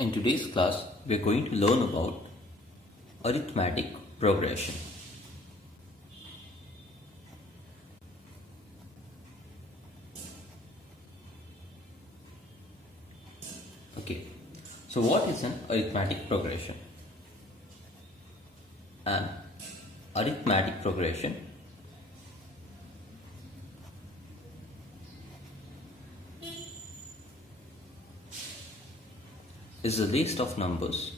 In today's class, we are going to learn about arithmetic progression. Okay, so what is an arithmetic progression? An arithmetic progression is a list of numbers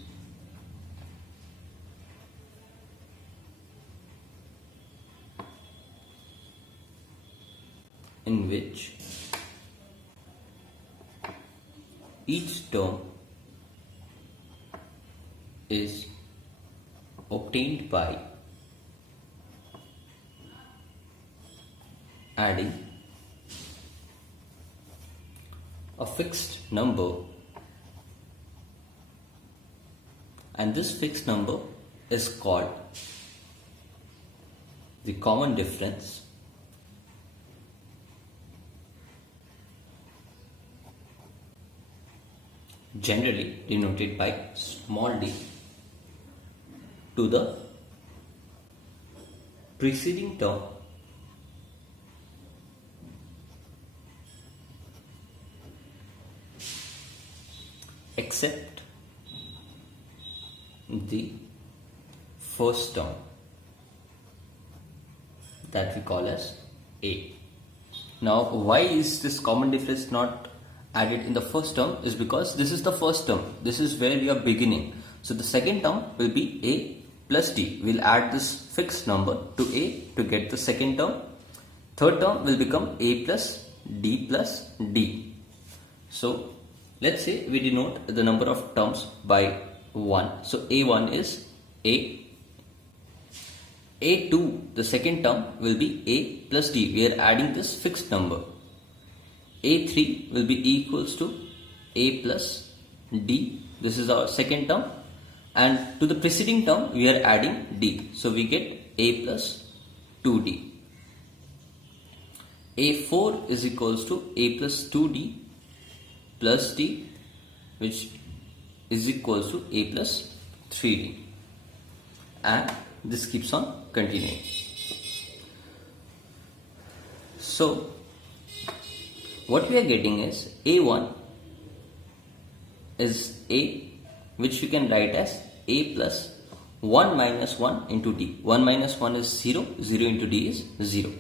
in which each term is obtained by adding a fixed number, and this fixed number is called the common difference, generally denoted by small d, to the preceding term except the first term, that we call as a. Now, why is this common difference not added in the first term? Is because this is the first term, this is where we are beginning. So the second term will be a plus d. We'll add this fixed number to a to get the second term. Third term will become a plus d. So let's say we denote the number of terms by 1. So a1 is a. a2, the second term, will be a plus d. We are adding this fixed number. a3 will be equals to a plus d. This is our second term, and to the preceding term we are adding d. So we get a plus 2d. a4 is equals to a plus 2d plus d, which is equals to a plus 3d, and this keeps on continuing. So what we are getting is a1 is a, which we can write as a plus 1 minus 1 into d. 1 minus 1 is 0, 0 into d is 0.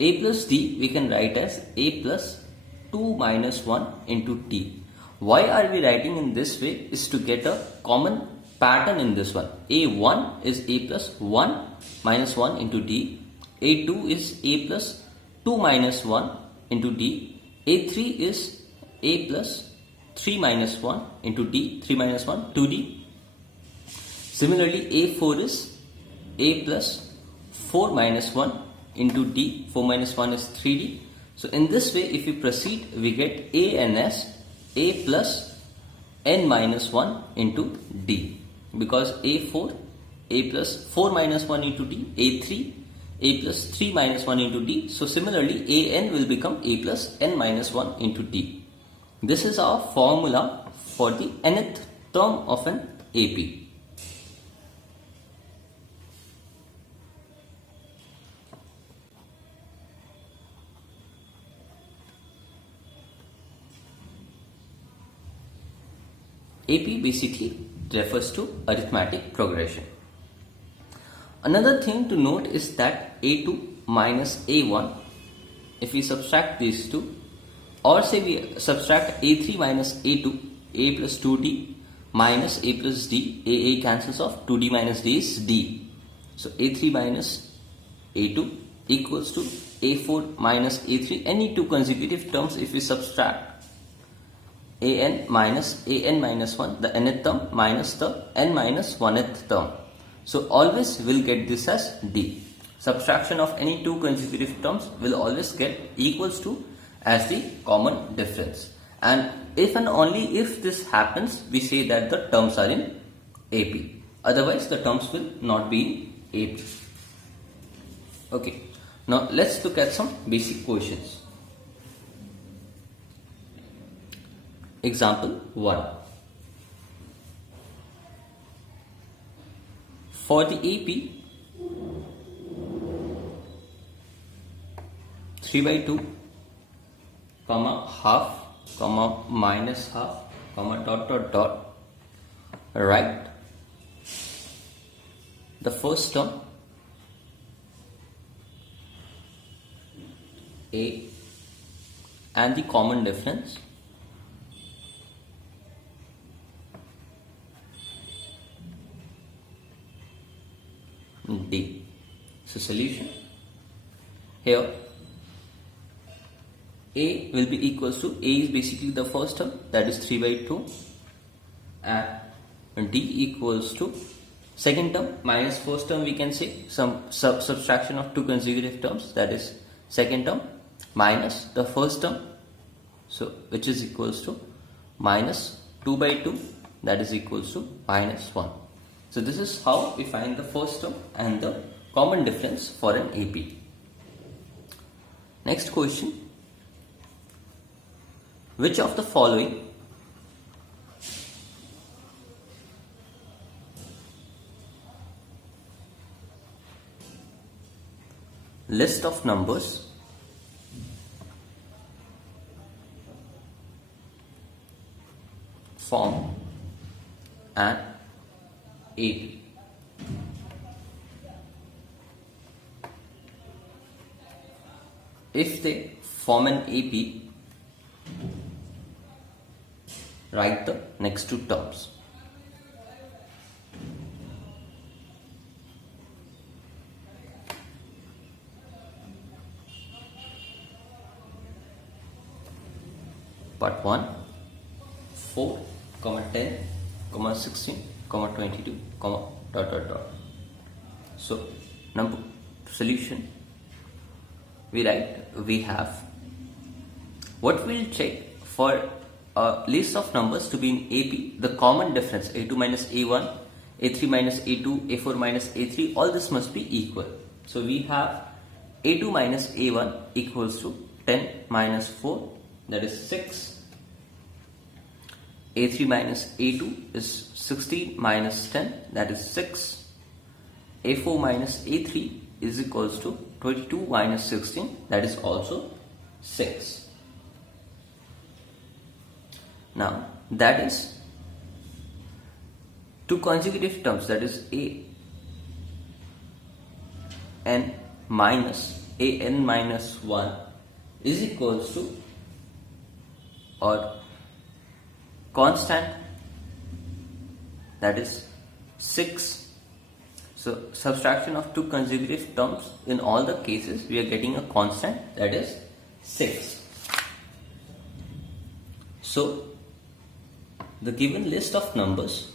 A plus d we can write as a plus 2 minus 1 into d. Why are we writing in this way? Is to get a common pattern in this one. a1 is a plus 1 minus 1 into d. a2 is a plus 2 minus 1 into d. a3 is a plus 3 minus 1 into d. 3 minus 1, 2d. Similarly, a4 is a plus 4 minus 1 into d. 4 minus 1 is 3d. So in this way, if we proceed, we get an as a plus n minus 1 into d, because a4 a plus 4 minus 1 into d, a3 a plus 3 minus 1 into d. So similarly, an will become a plus n minus 1 into d. This is our formula for the nth term of an AP. AP basically refers to arithmetic progression. Another thing to note is that a2 minus a1, if we subtract these two, or say we subtract a3 minus a2, a plus 2d minus a plus d, a cancels off, 2d minus d is d. So a3 minus a2 equals to a4 minus a3. Any two consecutive terms, if we subtract an minus 1, the nth term, minus the n minus 1th term. So always we'll get this as d. Subtraction of any two consecutive terms will always get equals to as the common difference. And if and only if this happens, we say that the terms are in AP. Otherwise the terms will not be in AP. Okay. Now let's look at some basic questions. Example 1. For the AP, 3 by 2, comma half, comma minus half, comma dot dot dot, write the first term A and the common difference D. So solution here, A will be equals to, A is basically the first term, that is 3 by 2, and D equals to second term minus first term, we can say some subtraction of two consecutive terms, that is second term minus the first term, so which is equals to minus 2 by 2, that is equals to minus 1. So this is how we find the first term and the common difference for an AP. Next question. Which of the following list of numbers form an AP? If they form an AP, write the next two terms. Part 1, 4, 10, 16, 22, dot dot dot. So number solution, we have, what we'll check for a list of numbers to be in AP, the common difference A2 minus A1, A3 minus A2, A4 minus A3, all this must be equal. So we have A2 minus A1 equals to 10 minus 4, that is 6. A3 minus A2 is 16 minus 10, that is 6. A4 minus A3 is equals to 22 minus 16, that is also 6. Now that is two consecutive terms, that is an minus 1 is equals to, or constant, that is 6. So subtraction of two consecutive terms, in all the cases we are getting a constant, that is 6. So the given list of numbers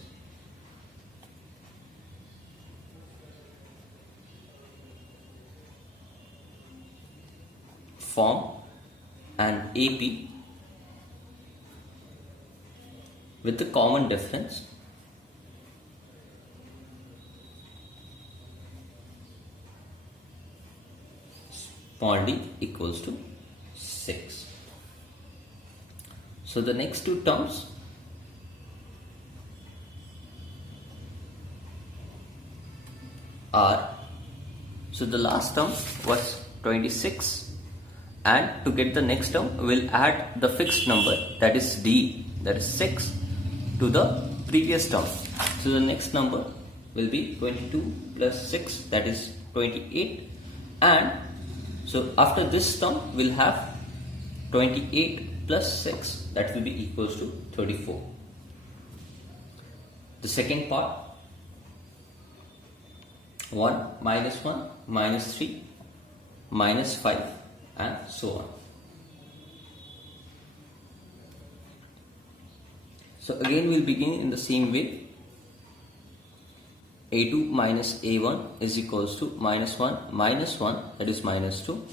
form an AP with the common difference small d equals to 6. So the next two terms are, so the last term was 26, and to get the next term we'll add the fixed number, that is D, that is 6, to the previous term. So the next number will be 22 plus 6, that is 28, and so after this term we'll have 28 plus 6, that will be equals to 34. The second part, 1 minus 1 minus 3 minus 5 and so on. So again we'll begin in the same way. A2 minus A1 is equals to minus 1 minus 1, that is minus 2.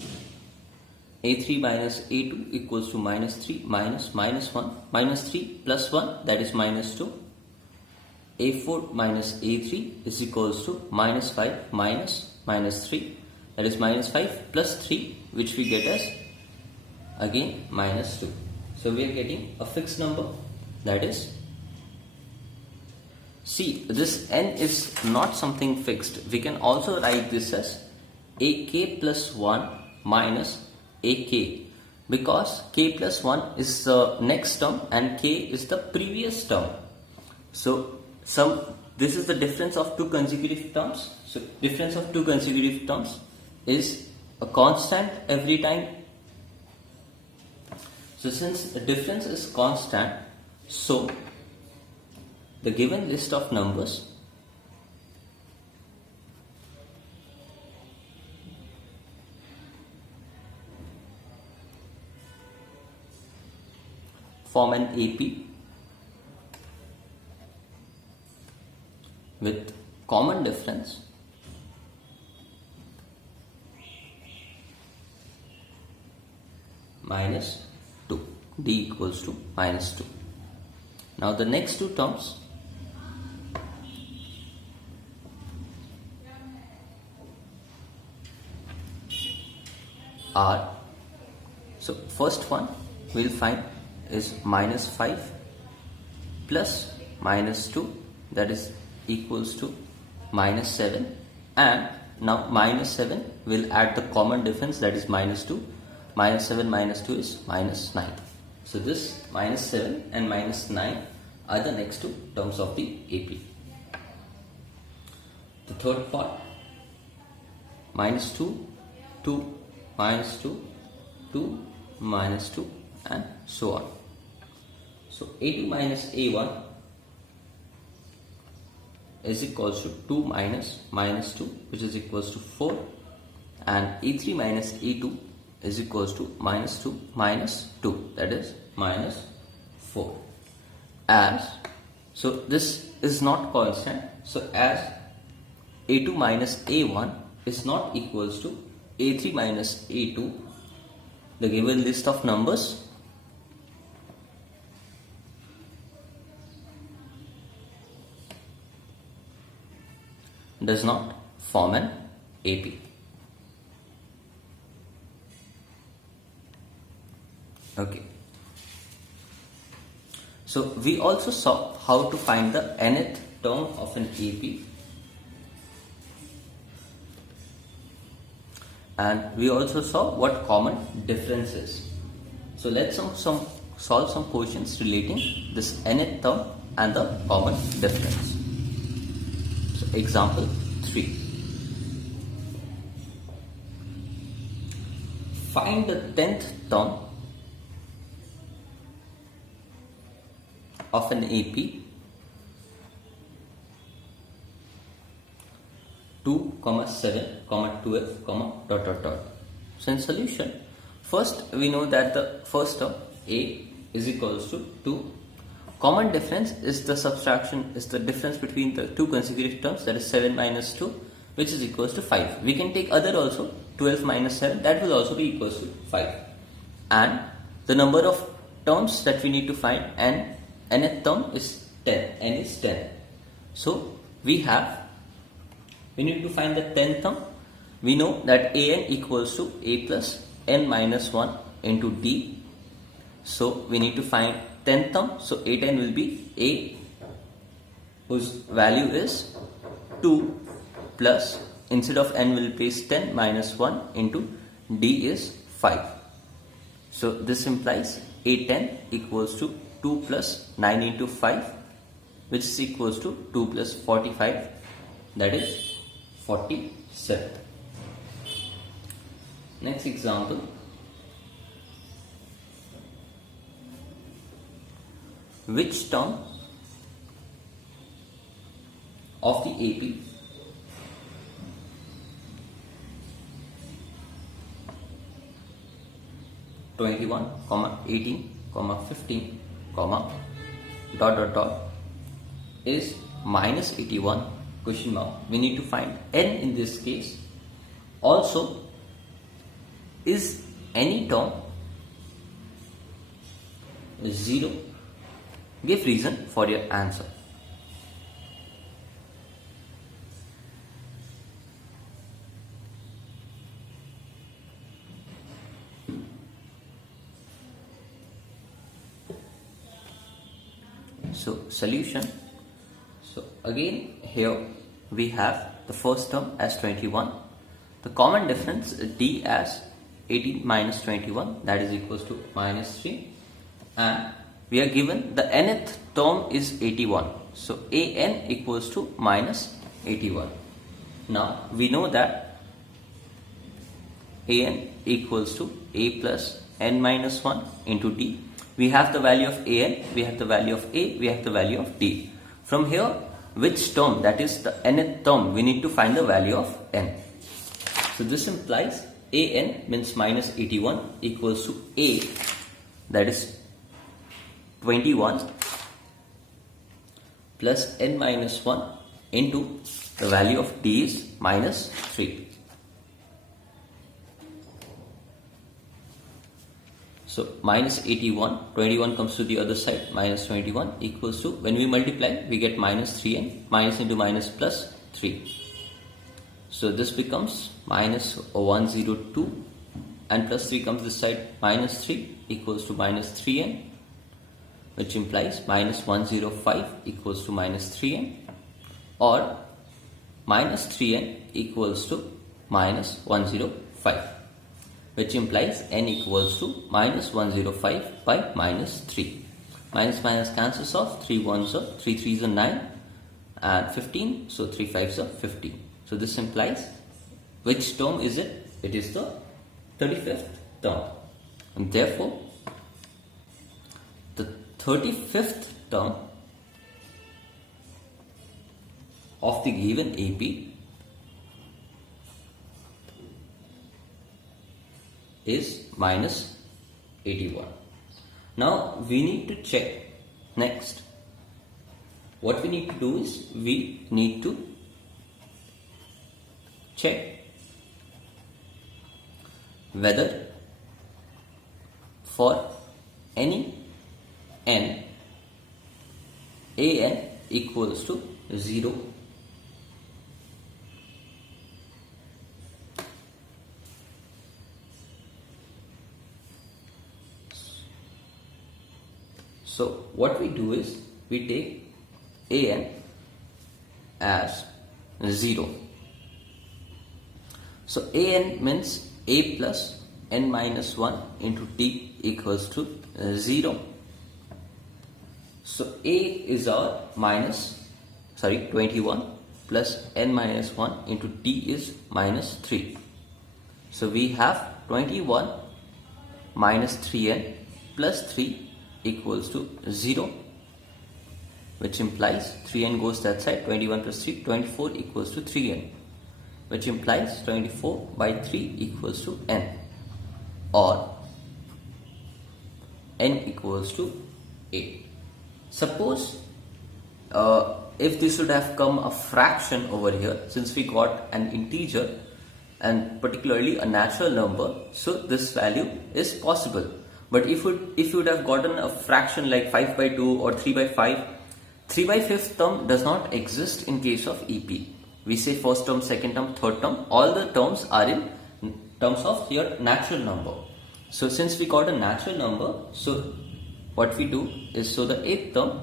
A3 minus A2 equals to minus 3 minus 1, minus 3 plus 1, that is minus 2. A4 minus A3 is equals to minus 5 minus 3, that is minus 5 plus 3, which we get as again minus 2. So we are getting a fixed number, that is See, this n is not something fixed. We can also write this as ak plus 1 minus ak, because k plus 1 is the next term and k is the previous term. So this is the difference of two consecutive terms. So difference of two consecutive terms is a constant every time. So since the difference is constant, so the given list of numbers form an AP with common difference minus 2, d equals to minus 2. Now the next two terms are, so first one we'll find is minus 5 plus minus 2, that is equals to minus 7, and now minus 7 will add the common difference, that is minus 2. Minus 7 minus 2 is minus 9. So this minus 7 and minus 9 are the next two terms of the AP. The third part, minus 2, 2, minus 2, 2, minus 2, and so on. So A2 minus A1 is equals to 2 minus minus 2, which is equals to 4, and A3 minus A2 is equals to minus 2 minus 2, that is minus 4. As so this is not constant, so as A2 minus A1 is not equals to A3 minus A2, the given list of numbers does not form an AP. Okay. So we also saw how to find the nth term of an AP, and we also saw what common difference is. So let's solve some questions relating this nth term and the common difference. So example 3. Find the 10th term of an AP 2, 7, 12, dot dot dot. So in solution, first we know that the first term A is equals to 2. Common difference is the subtraction, is the difference between the two consecutive terms, that is 7 minus 2, which is equals to 5. We can take other also, 12 minus 7, that will also be equals to 5. And the number of terms that we need to find, and nth term is 10, n is 10. So we need to find the 10th term. We know that an equals to a plus n minus 1 into d. So we need to find 10th term. So a10 will be a, whose value is 2, plus instead of n will place 10 minus 1 into d is 5. So this implies a10 equals to 2 plus 9 into 5, which is equals to 2 plus 45, that is 47. Next example. Which term of the AP (21, 18, 15, dot dot dot) is minus 81 question mark? We need to find n in this case. Also, is any term 0? Give reason for your answer. So solution. So again here we have the first term as 21. The common difference d as 18 minus 21, that is equals to minus 3, and we are given the nth term is 81. So an equals to minus 81. Now we know that an equals to a plus n minus 1 into d. We have the value of an, we have the value of a, we have the value of d. From here, which term, that is the nth term, we need to find the value of n. So this implies an means minus 81 equals to a, that is 21 plus n minus 1 into the value of d is minus 3. So minus 81, 21 comes to the other side, minus 21 equals to, when we multiply, we get minus 3n, minus into minus plus 3. So this becomes minus 102 and plus 3 comes this side, minus 3 equals to minus 3n, which implies minus 105 equals to minus 3n, or minus 3n equals to minus 105. Which implies n equals to minus 105 by minus 3. Minus minus cancels off, 3 1s are 3 3s are 9 and 15, so 3 5s are 15. So this implies, which term is it? It is the 35th term. And therefore, the 35th term of the given AP is minus 81. Now we need to check next. What we need to do is we need to check whether for any n, an equals to 0, so what we do is we take an as 0. So an means a plus n minus 1 into t equals to 0. So a is our 21 plus n minus 1 into t is minus 3. So we have 21 minus 3n plus 3 equals to 0, which implies 3n goes that side, 21 plus 3, 24 equals to 3n, which implies 24 by 3 equals to n, or n equals to 8. Suppose if this would have come a fraction over here, since we got an integer and particularly a natural number, so this value is possible. But if you would have gotten a fraction like 5 by 2 or 3 by 5, 3 by 5th term does not exist in case of EP. We say first term, second term, third term, all the terms are in terms of your natural number. So since we got a natural number, so what we do is, so the 8th term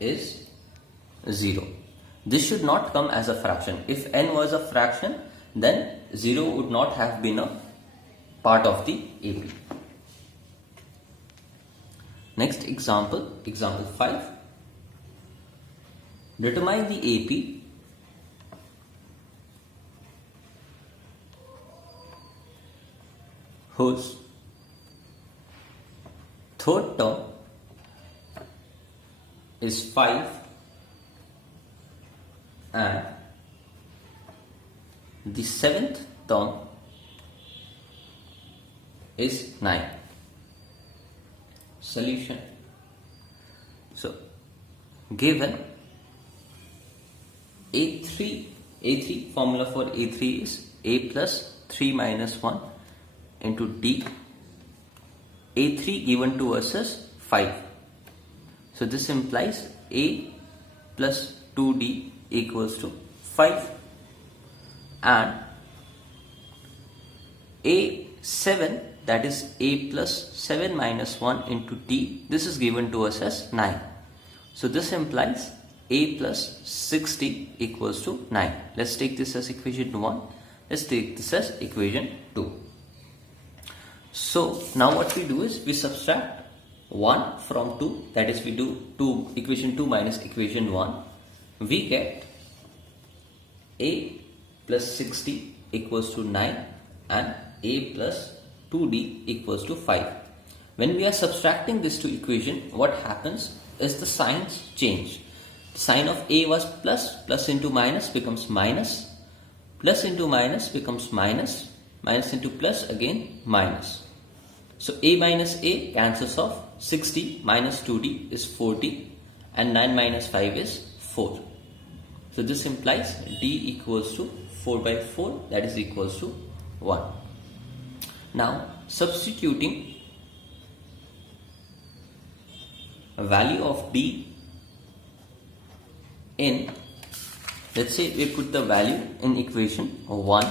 is 0. This should not come as a fraction. If n was a fraction, then 0 would not have been a part of the AP. Next example, example 5. Determine the AP whose third term is 5 and the 7th term is 9. Solution. So given A3 formula for A3 is A plus 3 minus 1 into D. A3 given to us is 5. So this implies A plus 2D equals to 5, and A7 that is a plus 7 minus 1 into d. This is given to us as 9. So this implies a plus 60 equals to 9. Let's take this as equation 1. Let's take this as equation 2. So now what we do is we subtract 1 from 2, that is we do equation 2 minus equation 1. We get a plus 60 equals to 9 and a plus 2d equals to 5. When we are subtracting this to equation, what happens is the signs change. The sign of a was plus, plus into minus becomes minus, plus into minus becomes minus, minus into plus again minus. So a minus a cancels off, 60 minus 2d is 40 and 9 minus 5 is 4. So this implies d equals to 4 by 4, that is equals to 1. Now substituting a value of d in, let's say we put the value in equation 1,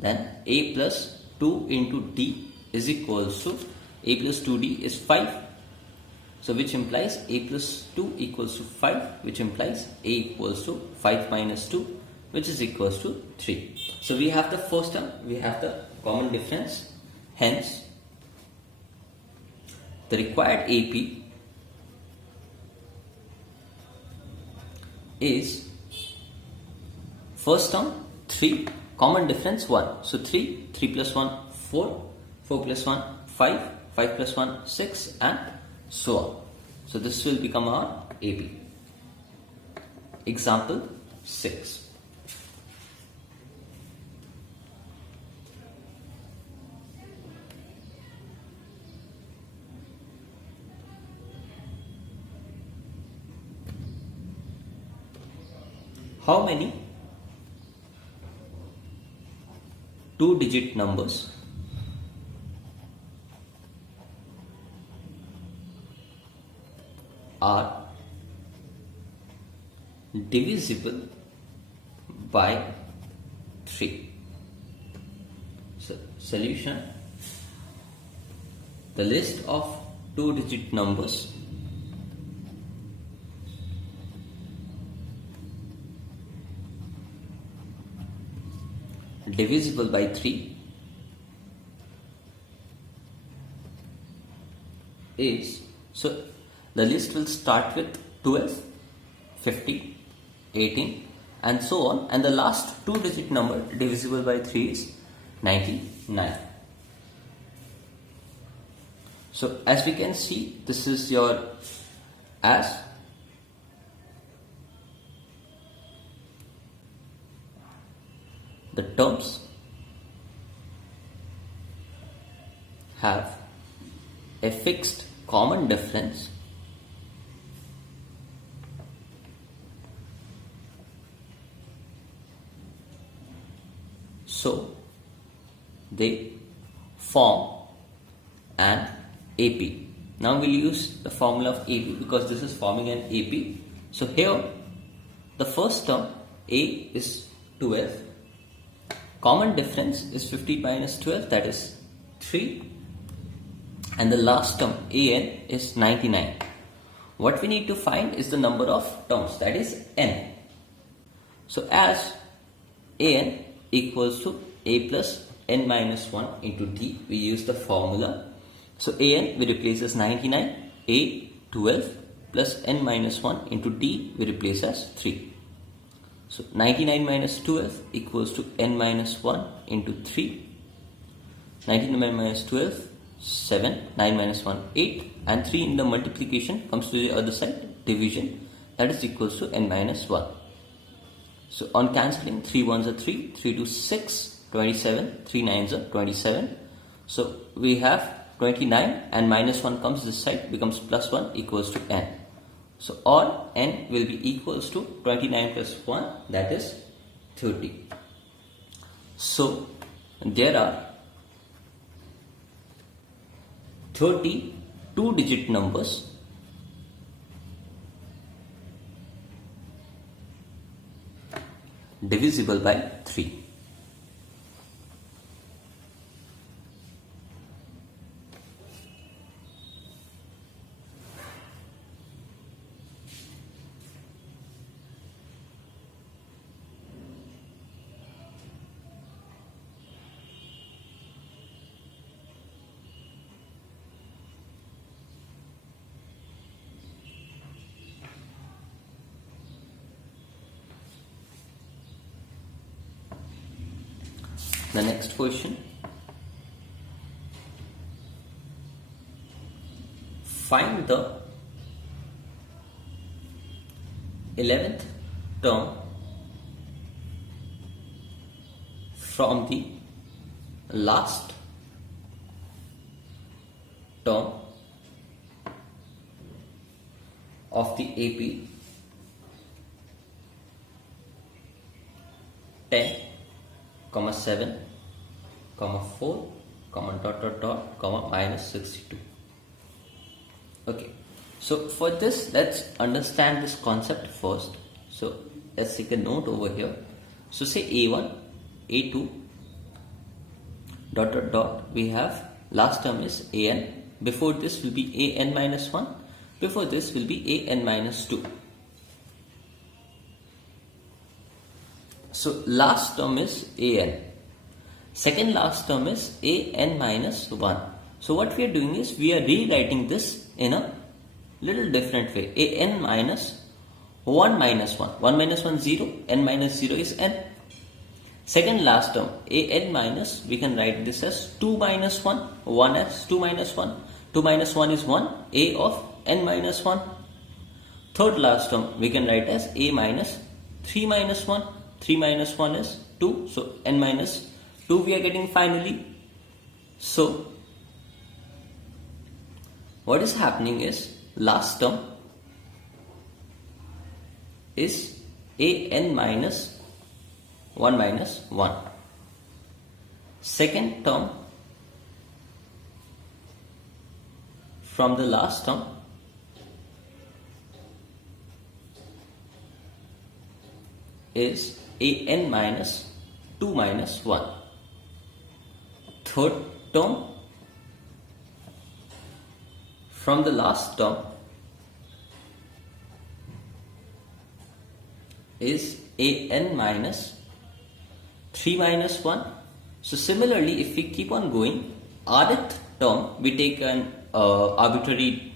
then a plus 2 into d is equals to a plus 2d is 5. So which implies a plus 2 equals to 5, which implies a equals to 5 minus 2, which is equals to 3. So we have the first term, we have the common difference. Hence, the required AP is first term 3, common difference 1. So 3 plus 1 4, 4 plus 1 5, 5 plus 1 6 and so on. So this will become our AP. Example 6. How many 2-digit numbers are divisible by 3? So solution: the list of 2-digit numbers divisible by 3 is, so the list will start with 12, 50, 18 and so on, and the last 2-digit number divisible by 3 is 99. So as we can see, this is your as the terms have a fixed common difference so they form an AP. Now we'll use the formula of AP because this is forming an AP. So here the first term A is 12, common difference is 50 minus 12, that is 3, and the last term AN is 99. What we need to find is the number of terms, that is N. So as AN equals to A plus N minus 1 into D, we use the formula. So AN we replace as 99, A 12 plus N minus 1 into D we replace as 3. So 99 minus 12 equals to N minus 1 into 3. 99 minus 12, 7, 9 minus 1, 8, and 3 in the multiplication comes to the other side, division, that is equals to N minus 1. So on cancelling, 3 ones are 3, 3 to 6, 27, 3 nines are 27. So we have 29 and minus 1 comes this side, becomes plus 1 equals to N. So all N will be equals to 29 plus 1, that is 30. So there are 30 2-digit numbers divisible by 3. The next question. Find the 11th term from the last term of the AP 10, 7, 4, minus 62. Okay, so for this, let's understand this concept first. So let's take a note over here. So say A1, A2, we have last term is AN. Before this will be AN minus 1. Before this will be AN minus 2. So last term is AN. Second last term is AN minus 1. So what we are doing is we are rewriting this in a little different way. AN minus 1 minus 1. 1 minus 1 0. N minus 0 is N. Second last term AN minus, we can write this as 2 minus 1. 1 as 2 minus 1. 2 minus 1 is 1. A of N minus 1. Third last term we can write as A minus 3 minus 1. 3 minus 1 is 2. So N minus 2 we are getting finally. So what is happening is last term is AN minus 1 minus 1. Second term from the last term is AN minus 2 minus 1. Third term from the last term is AN minus 3 minus 1. So similarly, if we keep on going, rth term, we take an arbitrary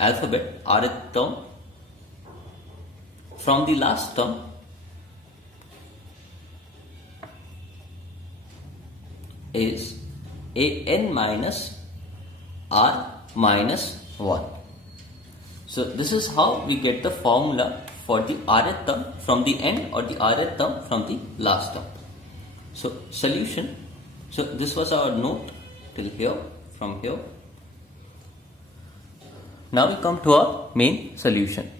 alphabet, rth term from the last term is AN minus R minus 1. So this is how we get the formula for the rth term from the end or the rth term from the last term. So solution. So this was our note till here, from here. Now we come to our main solution.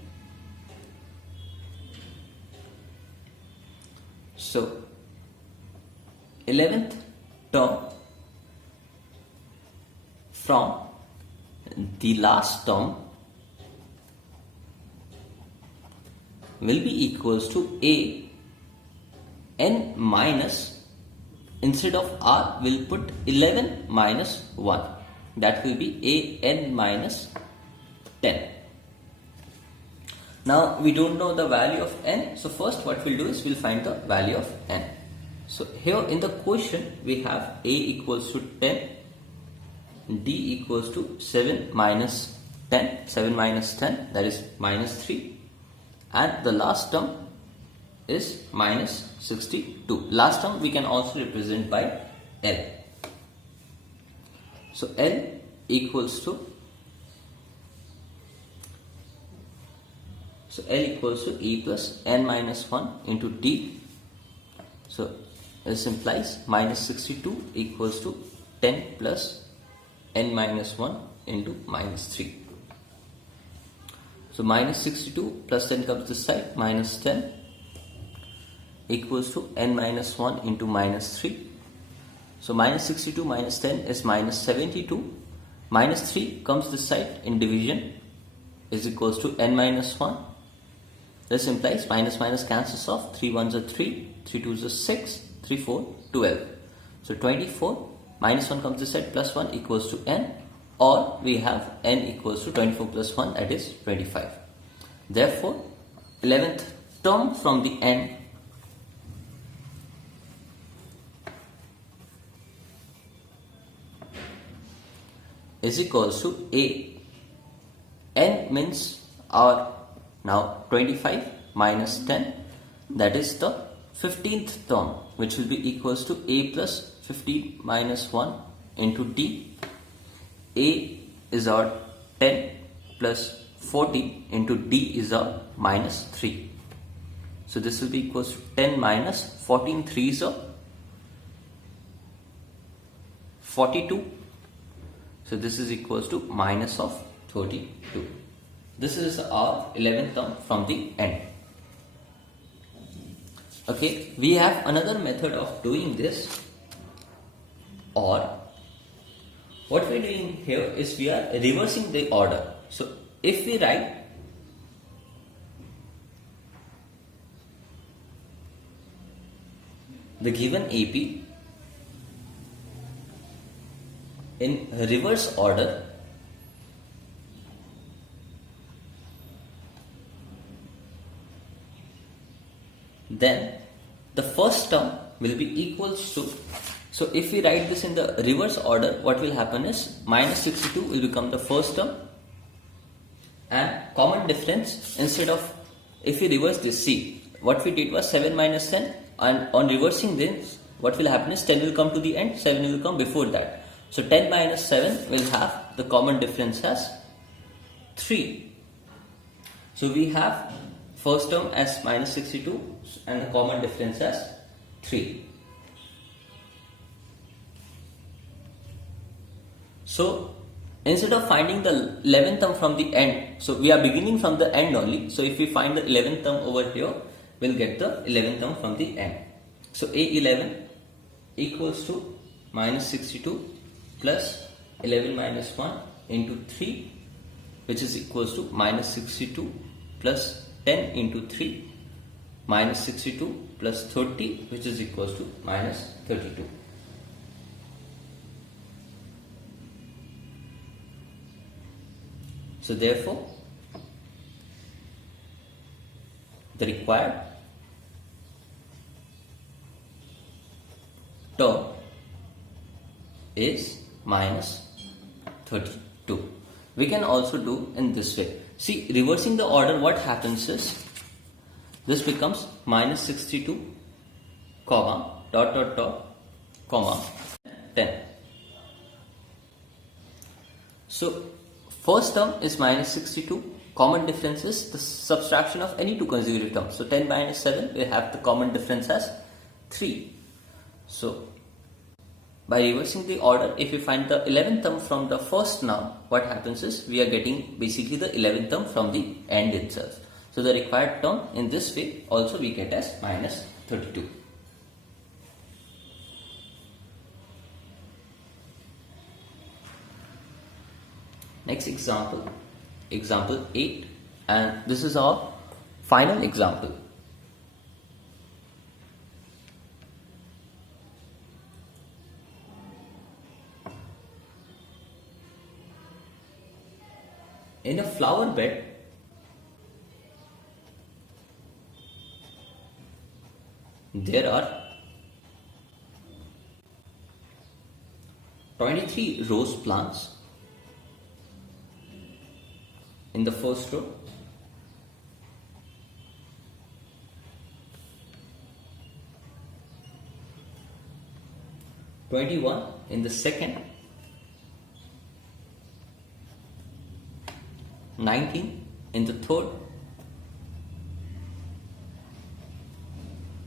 So 11th term from the last term will be equals to A N minus, instead of R we'll put 11 minus 1. That will be A N minus 10. Now we don't know the value of N. So first what we'll do is we'll find the value of N. So here in the question we have A equals to 10. D equals to 7 minus 10. 7 minus 10, that is minus 3. And the last term is minus 62. Last term we can also represent by L. So L equals to E plus N minus 1 into D. So this implies minus 62 equals to 10 plus N minus 1 into minus 3. So minus 62 plus 10 comes this side, minus 10 equals to N minus 1 into minus 3. So minus 62 minus 10 is minus 72. Minus 3 comes this side in division, is equals to N minus 1. This implies minus minus cancels off. 3 1s are 3, 3 2s are 6, 3 4, 12. So 24 minus 1 comes this side, plus 1 equals to N, or we have N equals to 24 plus 1, that is 25. Therefore 11th term from the end is equals to A. N means our now 25 minus 10, that is the 15th term, which will be equals to a plus 15 minus 1 into d. A is our 10 plus 40 into d is our minus 3. So this will be equals to 10 minus 14 3s are 42. So this is equals to minus of 32. This is our 11th term from the end. Okay, we have another method of doing this, or what we are doing here is we are reversing the order. So if we write the given AP in reverse order, then the first term will be equals to, so if we write this in the reverse order, what will happen is minus 62 will become the first term, and common difference, instead of, if we reverse this, see what we did was 7 minus 10, and on reversing this what will happen is 10 will come to the end, 7 will come before that. So 10 minus 7 will have the common difference as 3. So we have first term as minus 62 and the common difference as 3. So instead of finding the 11th term from the end, so we are beginning from the end only. So if we find the 11th term over here, we'll get the 11th term from the end. So A11 equals to minus 62 plus 11 minus 1 into 3, which is equals to minus 62 plus 10 into 3 minus 62 plus 30, which is equals to minus 32. So therefore, the required term is minus 32. We can also do in this way. See, reversing the order, what happens is this becomes minus 62 comma dot dot dot comma 10. So first term is minus 62. Common difference is the subtraction of any two consecutive terms. So 10 minus 7, we have the common difference as 3. So by reversing the order, if we find the 11th term from the first now, what happens is we are getting basically the 11th term from the end itself. So the required term in this way also we get as minus 32. Next example, example 8, and this is our final example. In a flower bed, there are 23 rose plants in the first row, 21 in the second, 19 in the third,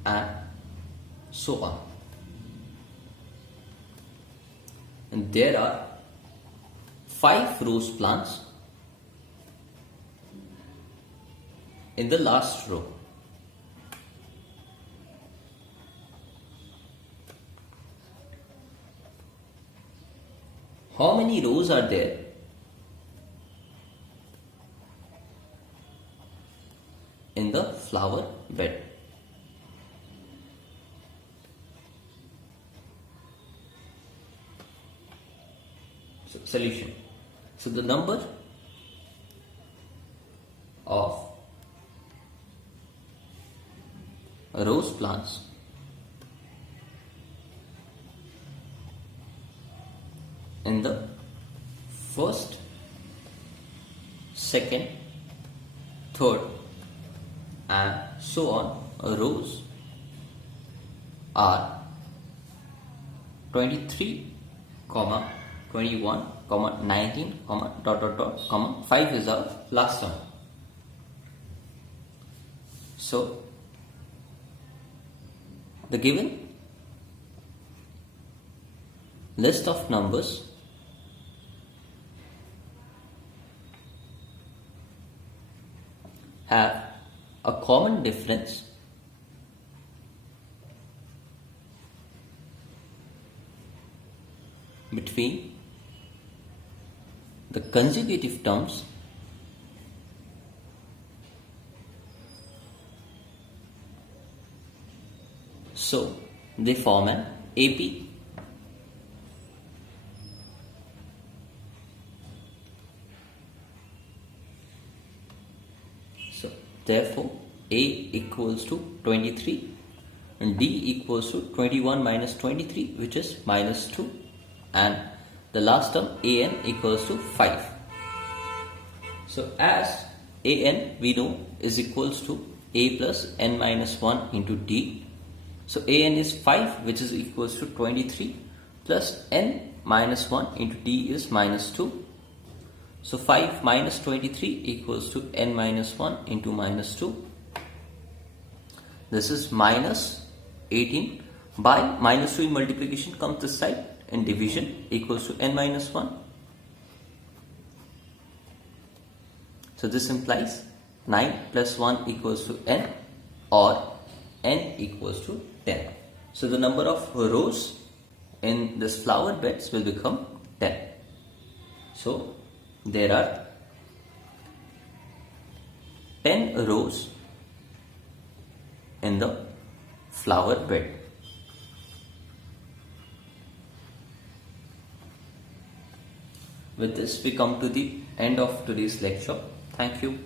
and so on. And there are 5 rose plants in the last row. How many rows are there in the flower bed? So solution. So the number of rose plants in the first, second, third, and so on rows are 23, 21, 19, dot, 5 is our last term. So the given list of numbers have a common difference between the consecutive terms so they form an AP. So therefore A equals to 23 and D equals to 21 minus 23, which is minus 2, and the last term AN equals to 5. So as AN we know is equals to A plus N minus 1 into D. So AN is 5, which is equals to 23, plus N minus 1 into D is minus 2. So 5 minus 23 equals to N minus 1 into minus 2. This is minus 18. By minus 2 in multiplication comes this side, and division equals to N minus 1. So this implies 9 plus 1 equals to N, or N equals to 10. So the number of rows in this flower beds will become 10. So there are 10 rows in the flower bed. With this we come to the end of today's lecture. Thank you.